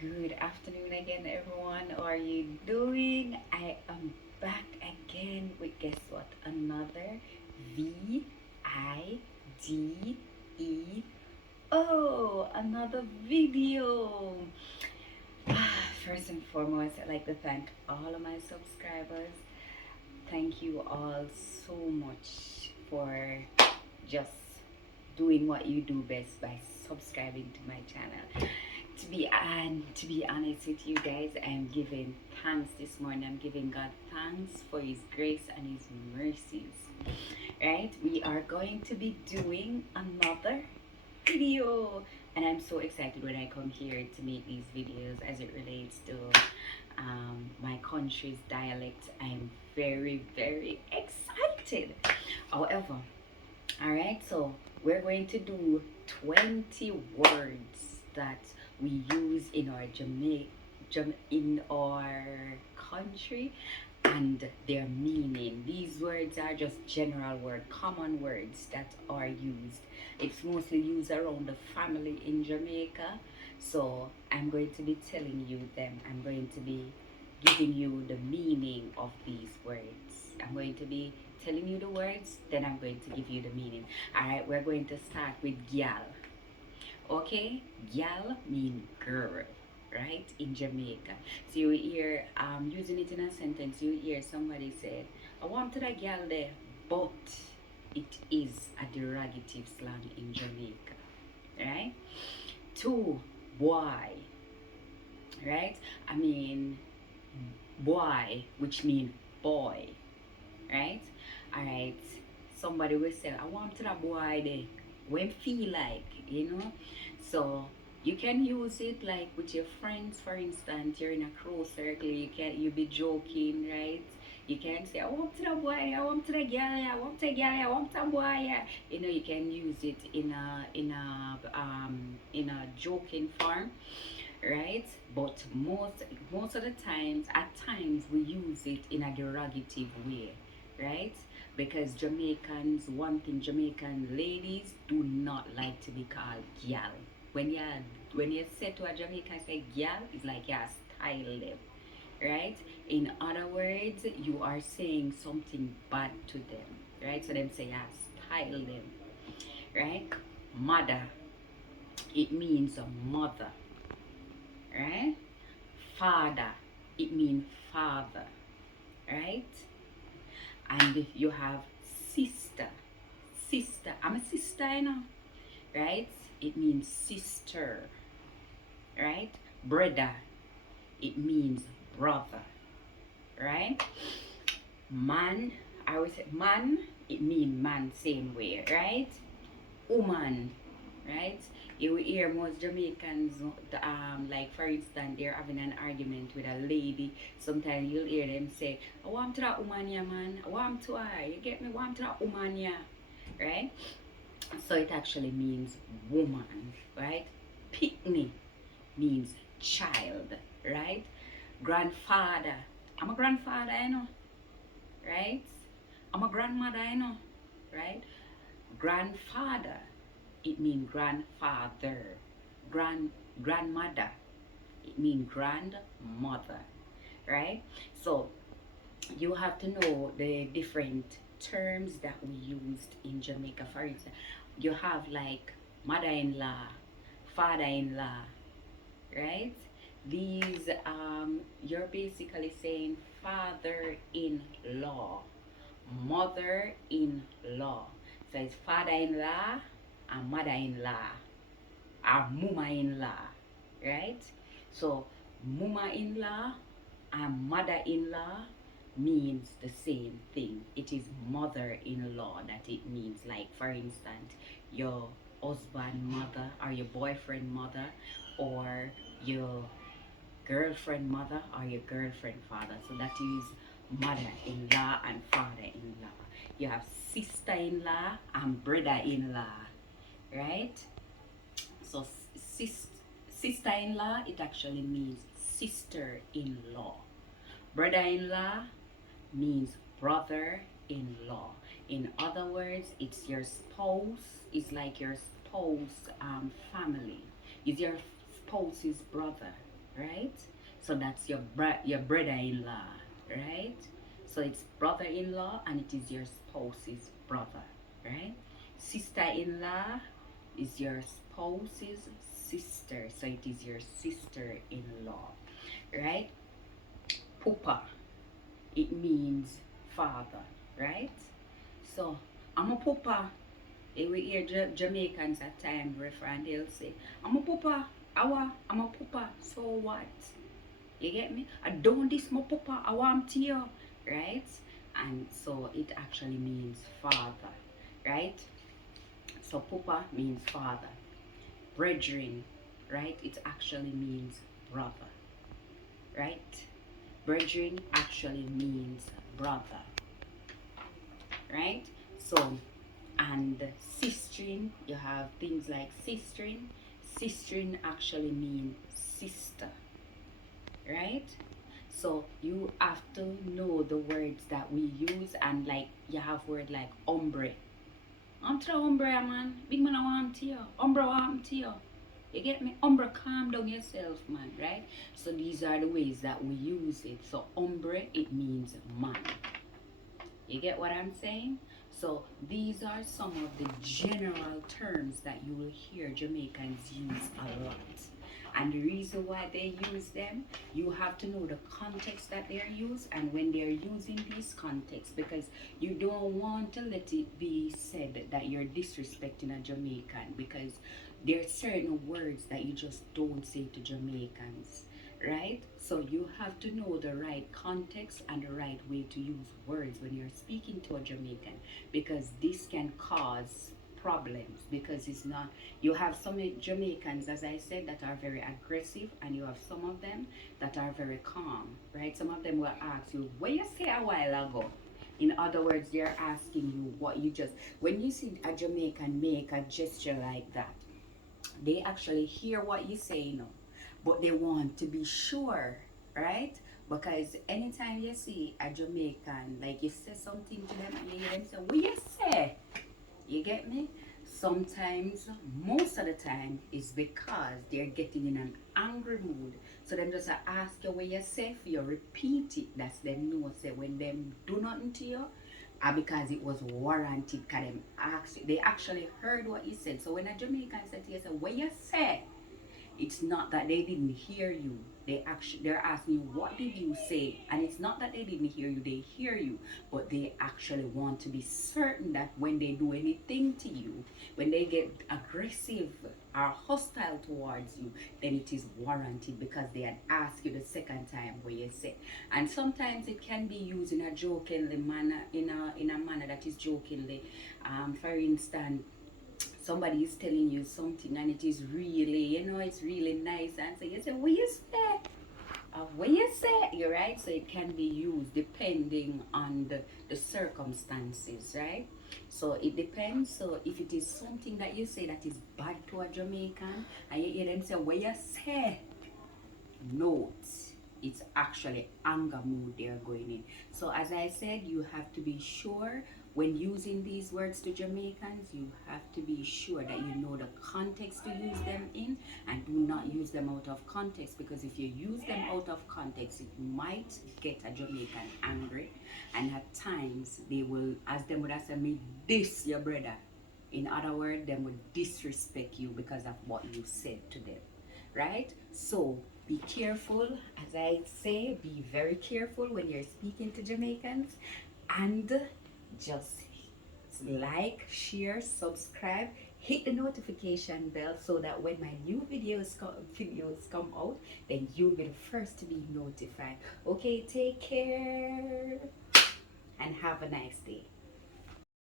Good afternoon again, everyone. How are you doing? I am back again with guess what? Another video. Another video. First and foremost, I'd like to thank all of my subscribers. Thank you all so much for just doing what you do best by subscribing to my channel. To be honest with you guys, I'm giving thanks this morning. I'm giving God thanks for His grace and His mercies. Right? We are going to be doing another video, and I'm so excited when I come here to make these videos as it relates to my country's dialect. I'm very excited. However, all right, so we're going to do 20 words that we use in our in our country and their meaning. These words are just general words, common words that are used. It's mostly used around the family in Jamaica. So I'm going to be telling you them. I'm going to be giving you the meaning of these words. I'm going to be telling you the words, then I'm going to give you the meaning. Alright, we're going to start with gal. Okay? Gal mean girl, right? In Jamaica. So you hear using it in a sentence, you hear somebody say, I want to that gal there, but it is a derogative slang in Jamaica. Right? Two, boy. Right? I mean boy, which mean boy. Right? Alright. Somebody will say, I want to that boy there. When feel like, So you can use it like with your friends, for instance. You're in a close circle, you be joking, right? You can say, I want to the boy, I want to the girl, I want to the girl, I want to the boy. You can use it in a joking form, right? But most of the times, at times we use it in a derogative way, right? Because one thing Jamaican ladies do not like to be called gal. When you say to a Jamaican say gal, it's like you style them, right? In other words, you are saying something bad to them, right? So them say you style them, right? Mother, it means a mother, right? Father, it means father, right? And you have sister. Sister, I'm a sister, right? It means sister, right? Brother, it means brother, right? Man, I always say man, it means man same way, right? Woman, right? You will hear most Jamaicans, like for instance, they're having an argument with a lady. Sometimes you'll hear them say, I want to that woman, yeah, man. I want to her. You get me? I want to that woman, yeah. Right? So it actually means woman, right? Pickney means child, right? Grandfather. I'm a grandfather, right? I'm a grandmother, right? Grandfather, it means grandfather. Grandmother, it means grandmother, right? So you have to know the different terms that we used in Jamaica. For instance, you have like mother-in-law, father-in-law, right? These you're basically saying father-in-law, mother-in-law. So it's father-in-law and mother-in-law, or mama-in-law, right? So mama-in-law and mother-in-law means the same thing. It is mother-in-law that it means. Like for instance, your husband mother or your boyfriend mother or your girlfriend mother or your girlfriend father. So that is mother-in-law and father-in-law. You have sister-in-law and brother-in-law, right? So sister-in-law, it actually means sister-in-law. Brother-in-law means brother-in-law. In other words, it's your spouse. It's like your spouse family. Is your spouse's brother, right? So that's your brother-in-law, right? So it's brother-in-law and it is your spouse's brother, right? Sister-in-law is your spouse's sister, so it is your sister-in-law, right? Pupa, it means father, right? So I'm a pupa. We hear Jamaicans at times refer and they'll say, I'm a pupa, I'm a pupa, so what? You get me? I don't this my papa, I want to you, right? And so it actually means father, right? So papa means father. Brethren, right? It actually means brother, right? Brethren actually means brother, right? So, and sistering, you have things like sistering. Sistering actually means sister, right? So you have to know the words that we use, and like you have word like ombre. I'm to ombre, man. Big man, I want to you. Ombre, I want to you. You get me? Ombre, calm down yourself, man, right? So these are the ways that we use it. So ombre, it means man. You get what I'm saying? So these are some of the general terms that you will hear Jamaicans use a lot. And the reason why they use them, you have to know the context that they're used and when they're using these contexts, because you don't want to let it be said that you're disrespecting a Jamaican, because there are certain words that you just don't say to Jamaicans, right? So you have to know the right context and the right way to use words when you're speaking to a Jamaican, because this can cause problems, because it's not, you have some Jamaicans, as I said, that are very aggressive, and you have some of them that are very calm, right? Some of them will ask you, what you say a while ago? In other words, they're asking you what you just, when you see a Jamaican make a gesture like that, they actually hear what you say, you know, but they want to be sure, right? Because anytime you see a Jamaican, like you say something to them and you hear them say, what you say? You get me? Sometimes, most of the time, is because they're getting in an angry mood. So them just ask you what you say, for you repeat it. That's them know, say when them do nothing to you, because it was warranted, because them ask, they actually heard what you said. So when a Jamaican said to you, say, what you say? It's not that they didn't hear you. They're asking you, what did you say? And it's not that they didn't hear you, they hear you, but they actually want to be certain that when they do anything to you, when they get aggressive or hostile towards you, then it is warranted, because they had asked you the second time what you say. And sometimes it can be used in a jokingly manner, in a manner that is jokingly. For instance, somebody is telling you something and it is really, it's really nice, and so you say, what you say? What you say? You're right. So it can be used depending on the circumstances, right? So it depends. So if it is something that you say that is bad to a Jamaican, and you hear them say, what you say? Note, it's actually anger mood they're going in. So as I said, you have to be sure when using these words to Jamaicans, you have to be sure that you know the context to use them in, and do not use them out of context, because if you use them out of context, it might get a Jamaican angry, and at times they will, as them would have said, me this your brother. In other words, they would disrespect you because of what you said to them, right? So be careful, as I say, be very careful when you're speaking to Jamaicans, and just like, share, subscribe, hit the notification bell, so that when my new videos come out, then you'll be the first to be notified. Okay, take care and have a nice day.